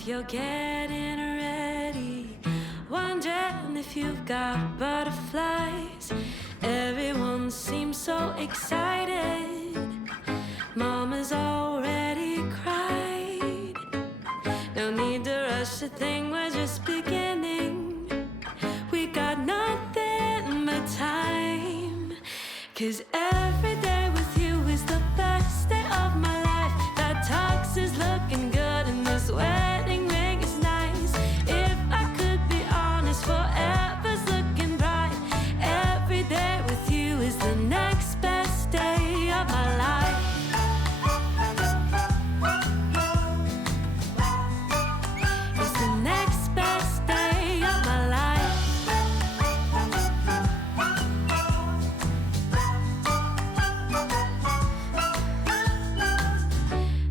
if you're getting ready, wondering if you've got butterflies. Everyone seems so excited. Mama's already cried. No need to rush a thing, we're just beginning. We got nothing but time. 'Cause every day with you is the best day of my life. That tux is looking good and this wedding ring is nice. If I could be honest, forever's looking bright. Every day with you is the next best day of my life. It's the next best day of my life.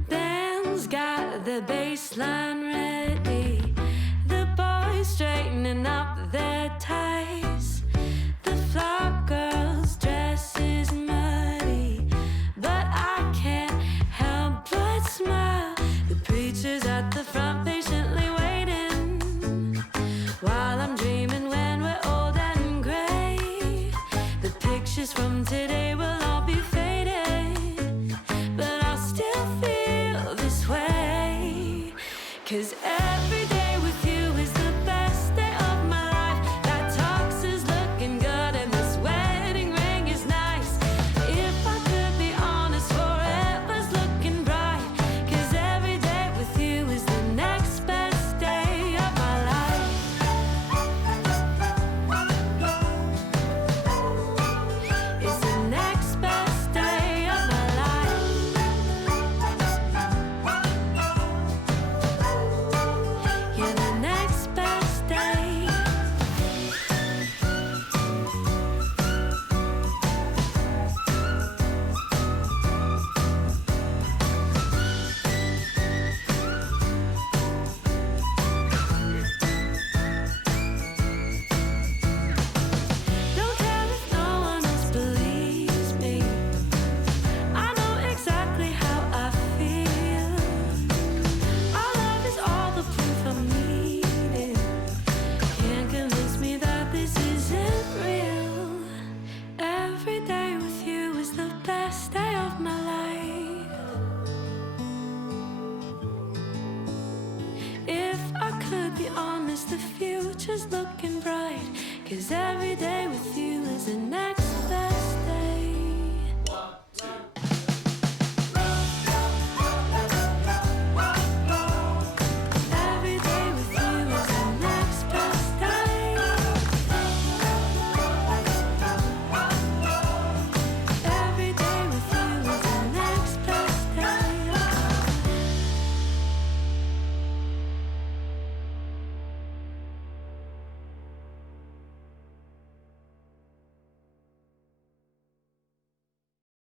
Ben's got the baseline ready. The boys straightening up their ties. The flop girl's dress is muddy, but I can't help but smile. The preacher's at the front patiently waiting, while I'm dreaming when we're old and gray. The pictures from today will all be faded, but I'll still feel this way. 'Cause every day with you is the best day of my life. That tux is looking good and this wedding ring is nice. If I could be honest, forever's looking bright. 'Cause every day with you is the next best day of my life. It's the next best day of my life. You're the next best day. Don't care if no one else believes me. I know exactly how I feel. Our love is all the proof I'm needing. Can't convince me that this isn't real. Every day with you is the best day of my life. If I could be honest, the future's looking bright. 'Cause every day with you is the next